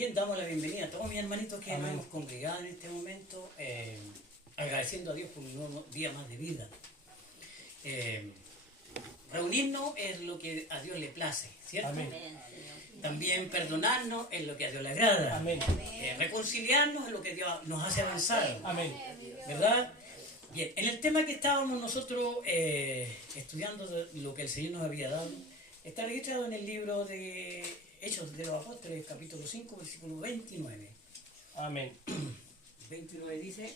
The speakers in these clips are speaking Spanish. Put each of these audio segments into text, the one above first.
Bien, damos la bienvenida a todos mis hermanitos que Amén. nos hemos congregado en este momento, agradeciendo a Dios por un nuevo día más de vida. Reunirnos es lo que a Dios le place, ¿cierto? Amén. También perdonarnos es lo que a Dios le agrada. Amén. Reconciliarnos es lo que Dios nos hace avanzar. Amén. ¿Verdad? Bien, en el tema que estábamos nosotros estudiando lo que el Señor nos había dado, está registrado en el libro de Hechos de los Apóstoles, capítulo 5, versículo 29. Amén. 29 dice,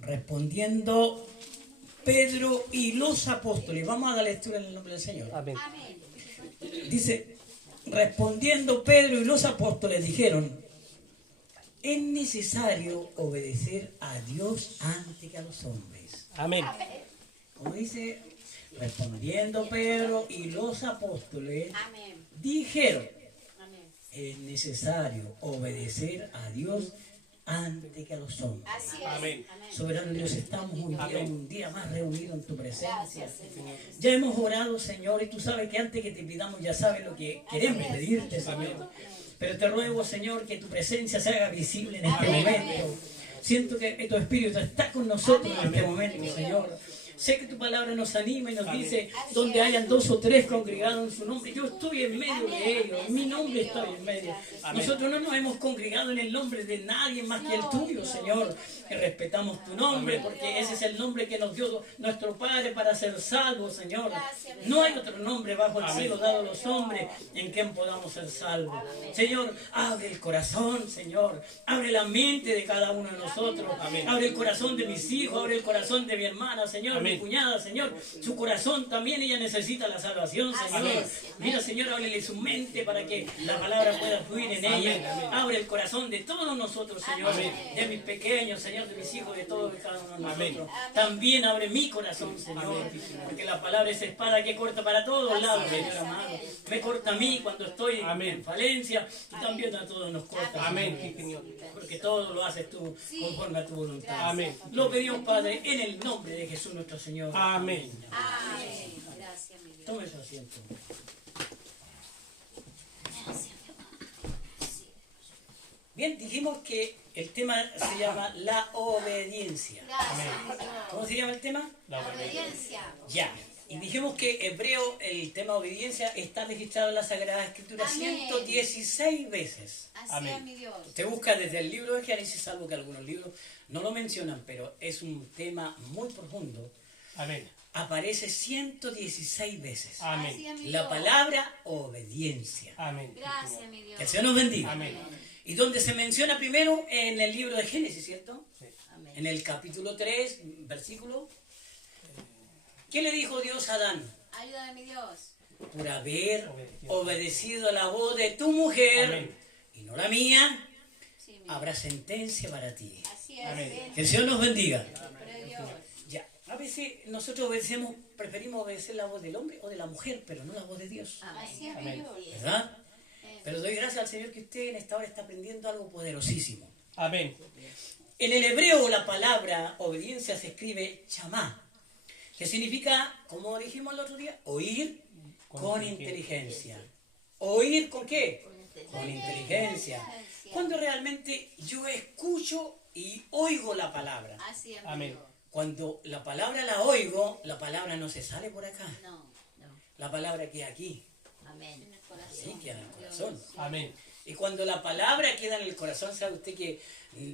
respondiendo Pedro y los apóstoles, vamos a dar lectura en el nombre del Señor. Amén. Dice, respondiendo Pedro y los apóstoles dijeron, es necesario obedecer a Dios antes que a los hombres. Amén. Como dice, respondiendo Pedro y los apóstoles dijeron, es necesario obedecer a Dios antes que a los hombres. Amén. Soberano Dios, estamos Amén. un día más reunidos en tu presencia. Ya hemos orado, Señor, y tú sabes que antes que te pidamos ya sabes lo que queremos pedirte, Señor. Pero te ruego, Señor, que tu presencia se haga visible en este momento. Siento que tu Espíritu está con nosotros en este momento, Señor. Sé que tu palabra nos anima y nos dice, donde hayan 2 o 3 congregados en su nombre, yo estoy en medio de ellos, mi nombre está en medio. Nosotros no nos hemos congregado en el nombre de nadie más que el tuyo, Señor. Que respetamos tu nombre, porque ese es el nombre que nos dio nuestro Padre para ser salvos, Señor. No hay otro nombre bajo el cielo dado a los hombres en quien podamos ser salvos. Señor, abre el corazón, Señor. Abre la mente de cada uno de nosotros. Abre el corazón de mis hijos, abre el corazón de mi hermana, Señor. Mi cuñada, Señor, su corazón también, ella necesita la salvación, Señor. Mira, Señor, ábrele su mente para que la palabra pueda fluir en ella. Abre el corazón de todos nosotros, Señor, de mis pequeños, Señor, de mis hijos, de todos y cada uno de nosotros. También abre mi corazón, Señor, porque la palabra es espada que corta para todos lados, Señor amado. Me corta a mí cuando estoy en falencia y también a todos nos corta. Amén. Porque todo lo haces tú conforme a tu voluntad. Amén. Lo pedimos, Padre, en el nombre de Jesús nuestro Señor. Amén. Gracias, mi Dios. Tome su asiento. Bien, dijimos que el tema se llama la obediencia. Gracias, mi Dios. ¿Cómo se llama el tema? La La obediencia. obediencia. Ya. Y dijimos que hebreo, el tema obediencia, está registrado en la Sagrada Escritura Amén. 116 veces. Así Amén. es, mi Dios. Usted busca desde el libro de Génesis, salvo que algunos libros no lo mencionan, pero es un tema muy profundo. Amén. Aparece 116 veces. Amén. Así es, mi La Dios. palabra obediencia. Amén. Gracias, mi Dios. Que el Señor nos bendiga. Amén. Y donde se menciona primero en el libro de Génesis, ¿cierto? Sí. Amén. En el capítulo 3, versículo. ¿Qué le dijo Dios a Adán? Ayúdame, mi Dios. Por haber obedecido a la voz de tu mujer Amén. y no la mía, Sí, mi Dios. habrá sentencia para ti. Así es. Amén. Ven, Que el Señor nos bendiga. pero Dios. Ya, a veces nosotros preferimos obedecer la voz del hombre o de la mujer, pero no la voz de Dios. Así es, mi Amén. Dios. ¿Verdad? Pero doy gracias al Señor que usted en esta hora está aprendiendo algo poderosísimo. Amén. En el hebreo la palabra obediencia se escribe chamá, que significa, como dijimos el otro día, oír con inteligencia. ¿Oír con qué? Con inteligencia. Cuando realmente yo escucho y oigo la palabra. Así es, mi Amén. Dios. Cuando la palabra la oigo, la palabra no se sale por acá. No, no. La palabra queda aquí. Amén. En el corazón. Sí, queda en el corazón. Amén. Y cuando la palabra queda en el corazón, ¿sabe usted que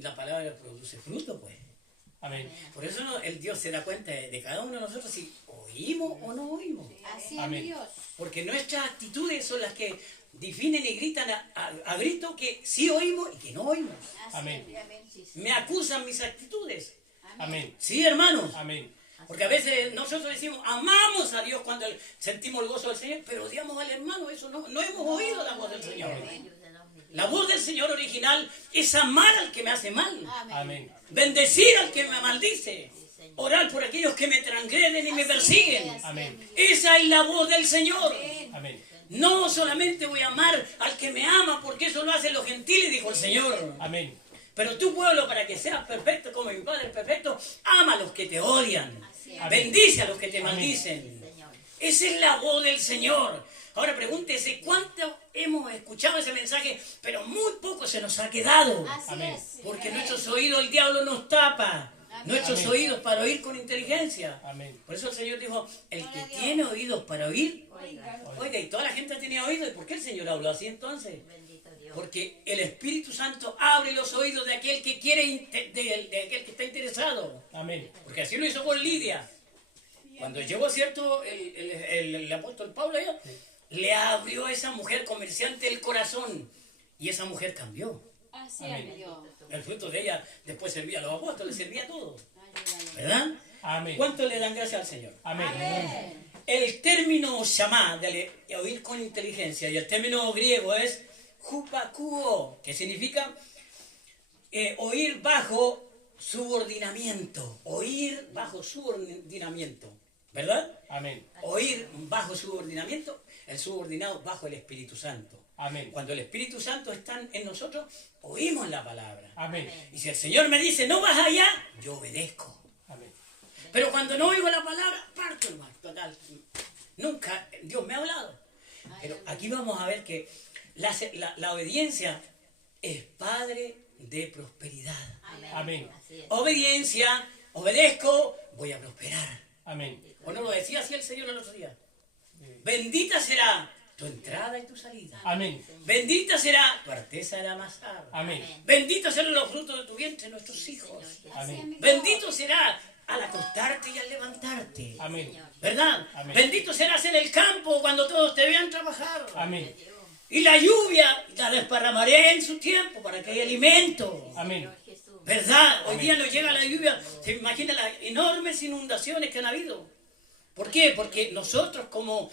la palabra produce fruto? Pues. Amén. Por eso el Dios se da cuenta de cada uno de nosotros si oímos o no oímos. Así es, Amén. mi Dios. Porque nuestras actitudes son las que definen y gritan a grito que sí oímos y que no oímos. Así Amén. es, amén. Sí, sí. Me acusan mis actitudes. Amén. Sí, hermanos. Amén. Porque a veces nosotros decimos, amamos a Dios cuando sentimos el gozo del Señor, pero odiamos al hermano, eso no hemos oído la voz del Señor. La voz del Señor original es amar al que me hace mal, Amén. bendecir al que me maldice, orar por aquellos que me transgreden y me persiguen. Amén. Esa es la voz del Señor. Amén. No solamente voy a amar al que me ama, porque eso lo hacen los gentiles, dijo el Señor. Amén. Pero tu pueblo, para que seas perfecto como mi Padre es perfecto, ama a los que te odian. Así es. Amén. Bendice a los que te Amén. maldicen. Esa es la voz del Señor. Ahora pregúntese cuánto hemos escuchado ese mensaje, pero muy poco se nos ha quedado. Así Amén. es. Porque nuestros oídos el diablo nos tapa. Nuestros Amén. oídos para oír con inteligencia. Amén. Por eso el Señor dijo, el que Gloria a Dios. tiene oídos para oír, Oiga, oiga, y toda la gente tenía oídos. ¿Y por qué el Señor habló así entonces? bendito Dios. Porque el Espíritu Santo abre los oídos de aquel que quiere, de aquel que está interesado. Amén. Porque así lo hizo con Lidia. Cuando llegó, ¿cierto? El apóstol Pablo allá, le abrió a esa mujer comerciante el corazón. Y esa mujer cambió. Así Amén. es Dios. El fruto de ella después servía a los apóstoles, servía a todos. Ayúdanos. ¿Verdad? Amén. ¿Cuánto le dan gracias al Señor? Amén. Amén. El término shamá, de oír con inteligencia, y el término griego es hupakuo, que significa oír bajo subordinamiento. Oír bajo subordinamiento. ¿Verdad? Amén. Oír bajo subordinamiento, el subordinado bajo el Espíritu Santo. Amén. Cuando el Espíritu Santo está en nosotros, oímos la palabra. Amén. Y si el Señor me dice, no vas allá, yo obedezco. Amén. Pero cuando no oigo la palabra, parto hermano. Total. Nunca Dios me ha hablado. Pero aquí vamos a ver que la obediencia es padre de prosperidad. Amén. Así es. Obediencia, obedezco, voy a prosperar. Amén. ¿O no lo decía así el Señor el otro día? Bendita será tu entrada y tu salida. Amén. Bendita será tu arteza de amasar. Amén. Benditos serán los frutos de tu vientre, nuestros hijos. Amén. Bendito será al acostarte y al levantarte. Amén. ¿Verdad? Amén. Bendito serás en el campo cuando todos te vean trabajar. Amén. Y la lluvia la desparramaré en su tiempo para que haya alimento. Amén. Jesús. ¿Verdad? Hoy día no llega la lluvia. Se imagina las enormes inundaciones que han habido. ¿Por qué? Porque nosotros como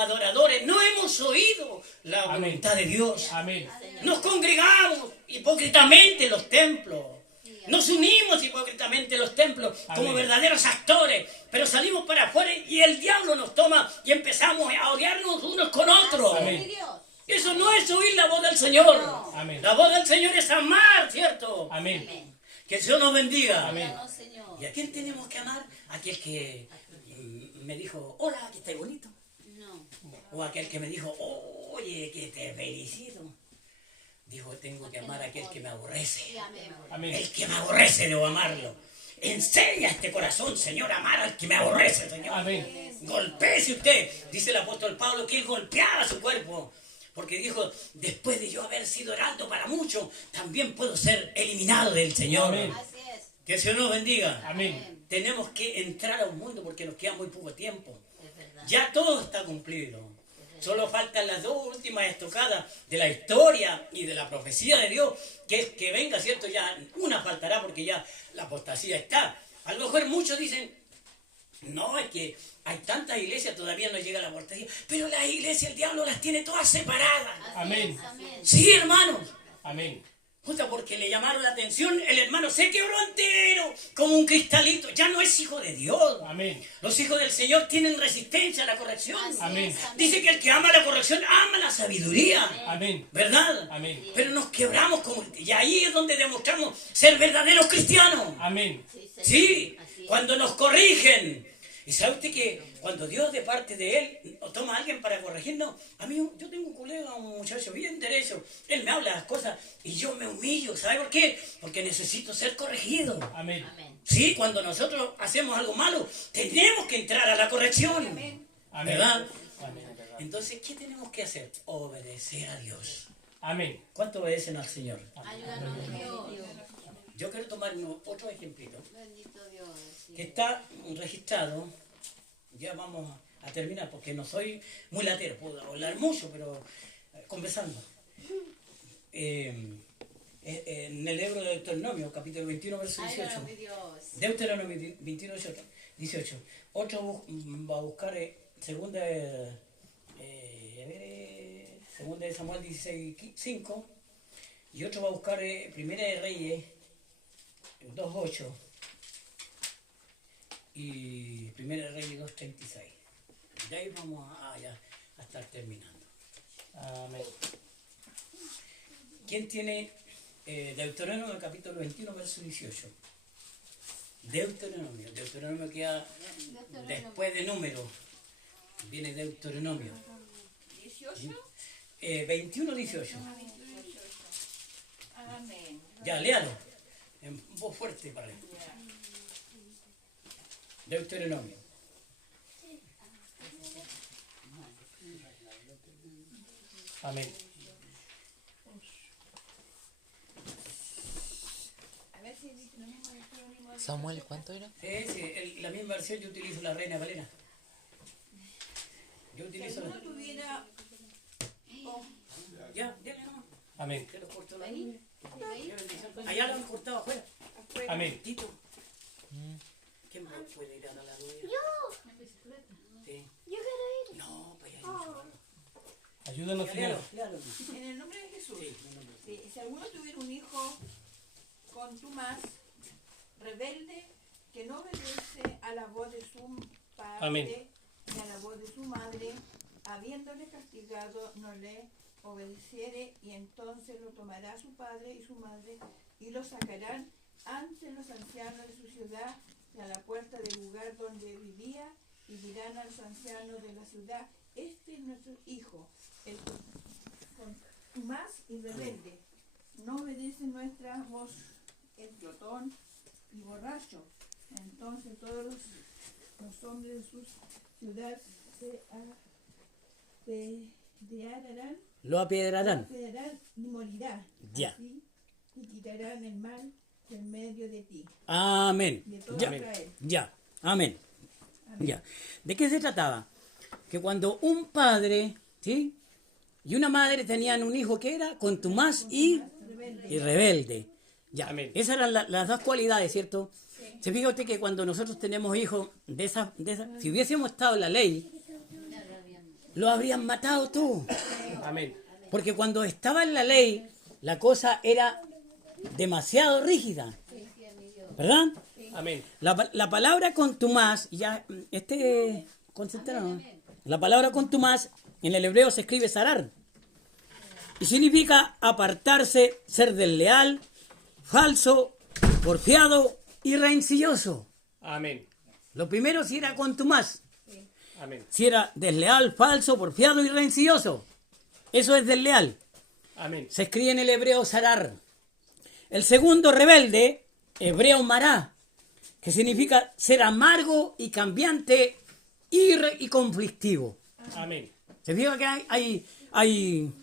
adoradores no hemos oído la Amén. voluntad de Dios. Amén. Nos congregamos hipócritamente en los templos. Nos unimos hipócritamente en los templos como Amén. verdaderos actores. Pero salimos para afuera y el diablo nos toma y empezamos a odiarnos unos con otros. Amén. Dios. Eso no es oír la voz del Señor. Amén. La voz del Señor es amar, ¿cierto? Amén. Amén. Que el Señor nos bendiga. Amén. Ayúdanos, Señor. ¿Y a quién tenemos que amar? Aquel que me dijo, hola, que estás bonito. No. O aquel que me dijo, oye, que te felicito. Dijo, tengo que amar a aquel que me aborrece. Sí, amén. Amén. El que me aborrece debo amarlo. Enseña a este corazón, Señor, a amar al que me aborrece, Señor. Amén. Golpéese usted. Dice el apóstol Pablo que él golpeaba su cuerpo. Porque dijo, después de yo haber sido heraldo para muchos, también puedo ser eliminado del Señor. Amén. Así es. Que el Señor nos bendiga. Amén. Tenemos que entrar a un mundo porque nos queda muy poco tiempo. Es verdad. Ya todo está cumplido. Solo faltan las dos últimas estocadas de la historia y de la profecía de Dios, que es que venga, ¿cierto? Ya una faltará porque ya la apostasía está. A lo mejor muchos dicen, no, es que hay tantas iglesias, todavía no llega la apostasía, pero las iglesias, el diablo las tiene todas separadas. Así Amén. es, amén. Sí, hermanos. Amén. Justo porque le llamaron la atención, el hermano se quebró entero como un cristalito. Ya no es hijo de Dios. Amén. Los hijos del Señor tienen resistencia a la corrección. Así Amén. es, amén. Dice que el que ama la corrección ama la sabiduría. Amén. ¿Verdad? Amén. Pero nos quebramos como... Y ahí es donde demostramos ser verdaderos cristianos. Amén. Sí, Señor. Sí, Así es. cuando nos corrigen. Y sabe usted que cuando Dios de parte de Él toma a alguien para corregirnos, a mí yo tengo un colega, un muchacho bien derecho, él me habla las cosas y yo me humillo. ¿Sabe por qué? Porque necesito ser corregido. Amén. Amén. Sí, cuando nosotros hacemos algo malo, tenemos que entrar a la corrección. Amén. ¿Verdad? Amén. Entonces, ¿qué tenemos que hacer? Obedecer a Dios. Amén. ¿Cuánto obedecen al Señor? Ayúdanos, Dios. Yo quiero tomar otro ejemplito Bendito Dios. Sí. que está registrado. Ya vamos a terminar porque no soy muy latero, puedo hablar mucho, pero conversando. En el libro de Deuteronomio, capítulo 21, verso 18. Ayúdanos, Dios. Deuteronomio 21, 18. Otro va a buscar segunda de Samuel 16, 5. Y otro va a buscar Primera de Reyes 2.8 y Primera de Reyes 2.36. De ahí vamos a estar terminando. Amén. ¿Quién tiene Deuteronomio capítulo 21, verso 18? Deuteronomio queda después de Números. Viene de Deuteronomio. 18. 21, 18. Amén. Ya, léalo. En voz fuerte para él. Deuteronomio. Amén. A ver si dice lo mismo de Jerónimo. Samuel, ¿cuánto era? La misma versión yo utilizo la Reina Valera. Yo Si utilizo alguno la... tuviera... Oh, Ya, déjale nomás. Amén. Que lo cortó la Ahí. luz. Ahí. Allá lo han cortado afuera. afuera. Amén. Tito. ¿Quién más puede ir a la luz? Sí. Yo quiero ir. No, pues ahí. Ayúdanos, Ya, Señor. léalo. En el nombre de Jesús. Sí, no, no, no. Sí, si alguno tuviera un hijo contumaz, rebelde, que no obedece a la voz de su padre Amén. y a la voz de su madre, habiéndole castigado, no le obedeciere, y entonces lo tomará su padre y su madre, y lo sacarán ante los ancianos de su ciudad y a la puerta del lugar donde vivía, y dirán a los ancianos de la ciudad: este es nuestro hijo, el contumaz y rebelde, no obedece nuestra voz, el glotón y borracho. Entonces todos los hombres de su ciudad se apedrearán, Lo apiedrarán. y morirá. Ya. Así, y quitarán el mal del medio de ti, Amén. de todo Ya. Israel. Ya. Amén. Amén. Ya. ¿De qué se trataba? Que cuando un padre, ¿sí? Y una madre tenían un hijo que era contumaz y rebelde. Ya. Amén. Esas eran las dos cualidades, ¿cierto? Se fija usted que cuando nosotros tenemos hijos si hubiésemos estado en la ley, lo habrían matado tú. Amén. Porque cuando estaba en la ley, la cosa era demasiado rígida. ¿Verdad? Amén. La palabra contumaz, ya, concentrado. La palabra contumaz en el hebreo se escribe sarar. Y significa apartarse, ser desleal, falso, porfiado y rencilloso. Amén. Lo primero si era contumaz, Amén. si era desleal, falso, porfiado y rencilloso. Eso es desleal. Amén. Se escribe en el hebreo sarar. El segundo rebelde, hebreo mará, que significa ser amargo y cambiante y conflictivo. Amén. Se fija que hay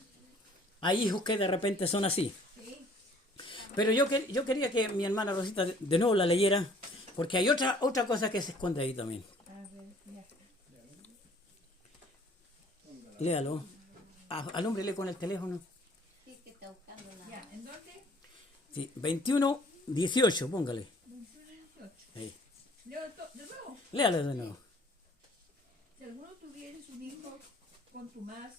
hijos que de repente son así. Pero yo quería que mi hermana Rosita de nuevo la leyera, porque hay otra cosa que se esconde ahí también. Léalo. Al hombre lee con el teléfono. Sí, que está buscando la... Ya, ¿en dónde? Sí, 21, 18, póngale. Ahí. De nuevo. Léalo de nuevo. Si alguno tuviere un hijo contumaz,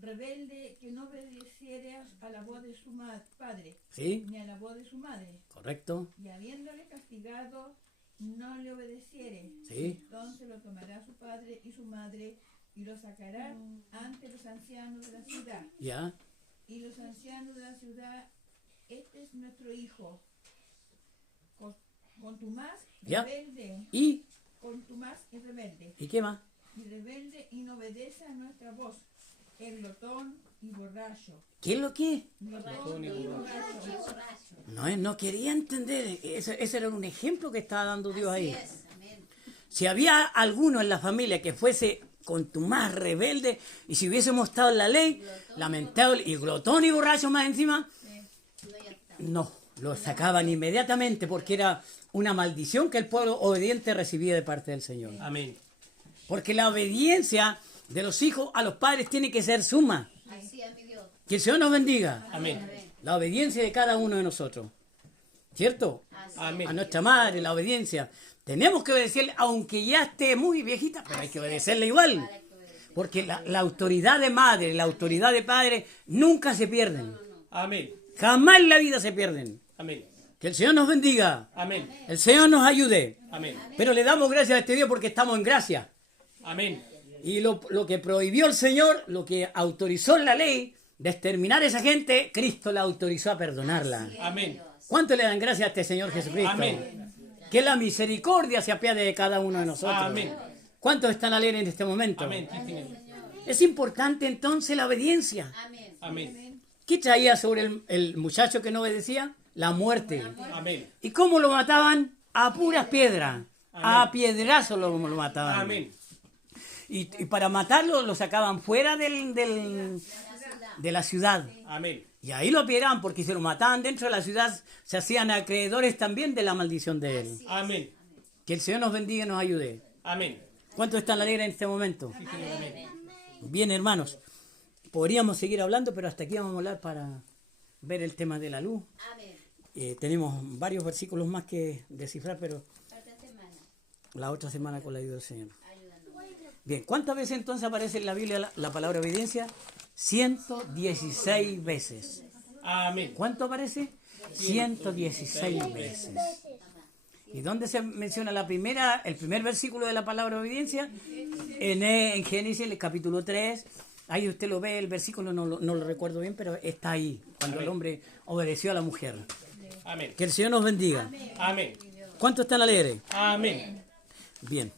rebelde, que no obedeciere a la voz de su padre, ¿Sí? ni a la voz de su madre, Correcto. y habiéndole castigado, no le obedeciere, Sí. entonces lo tomará su padre y su madre, y lo sacará ante los ancianos de la ciudad. Ya. Y los ancianos de la ciudad: este es nuestro hijo, contumaz, Ya. rebelde, ¿Y contumaz y rebelde. qué más? Y rebelde y no obedece a nuestra voz, el glotón y borracho. ¿Qué es lo que? Glotón y borracho. No quería entender. Ese era un ejemplo que estaba dando Dios ahí. Así es, amén. Si había alguno en la familia que fuese contumaz, rebelde, y si hubiésemos estado en la ley, lamentable, y glotón y borracho más encima, No, ya está. no, lo sacaban inmediatamente porque era una maldición que el pueblo obediente recibía de parte del Señor. Amén. Porque la obediencia de los hijos a los padres tiene que ser suma. Así es mi Dios. Que el Señor nos bendiga. Amén. Amén. La obediencia de cada uno de nosotros. ¿Cierto? Así Amén. A nuestra madre, la obediencia. Tenemos que obedecerle, aunque ya esté muy viejita, pero hay que obedecerle igual. para que obedezca. Porque la autoridad de madre, la autoridad de padre, nunca se pierden. Amén. Jamás en la vida se pierden. Amén. Que el Señor nos bendiga. Amén. El Señor nos ayude. Amén. Pero le damos gracias a este Dios porque estamos en gracia. Amén. Y lo que prohibió el Señor, lo que autorizó en la ley de exterminar a esa gente, Cristo la autorizó a perdonarla. Amén. ¿Cuánto le dan gracias a este Señor Jesucristo? Amén. Que la misericordia se apiade de cada uno de nosotros. Amén. ¿Cuántos están alegres en este momento? Amén. Sí, Señor. Es importante entonces la obediencia. Amén. Amén. ¿Qué traía sobre el muchacho que no obedecía? La muerte. Amén. ¿Y cómo lo mataban? A puras piedras. A Amén. piedrazos lo mataban. Amén. Y para matarlo lo sacaban fuera de la ciudad. Amén. Y ahí lo apedreaban porque si lo mataban dentro de la ciudad se hacían acreedores también de la maldición de él. Amén. Que el Señor nos bendiga y nos ayude. Amén. ¿Cuántos están alegres en este momento? Sí, Señor. Amén. Bien, hermanos. Podríamos seguir hablando, pero hasta aquí vamos a hablar para ver el tema de la luz. Amén. Tenemos varios versículos más que descifrar, pero Otra semana. la otra semana con la ayuda del Señor. Ayúdanos. Bien, ¿cuántas veces entonces aparece en la Biblia la palabra obediencia? 116 veces. Amén. ¿Cuánto aparece? 116 veces. ¿Y dónde se menciona el primer versículo de la palabra obediencia? En Génesis, el capítulo 3. Ahí usted lo ve, el versículo no lo recuerdo bien, pero está ahí, cuando el hombre obedeció a la mujer. Amén. Que el Señor nos bendiga. Amén. ¿Cuántos están alegres? Amén. Bien.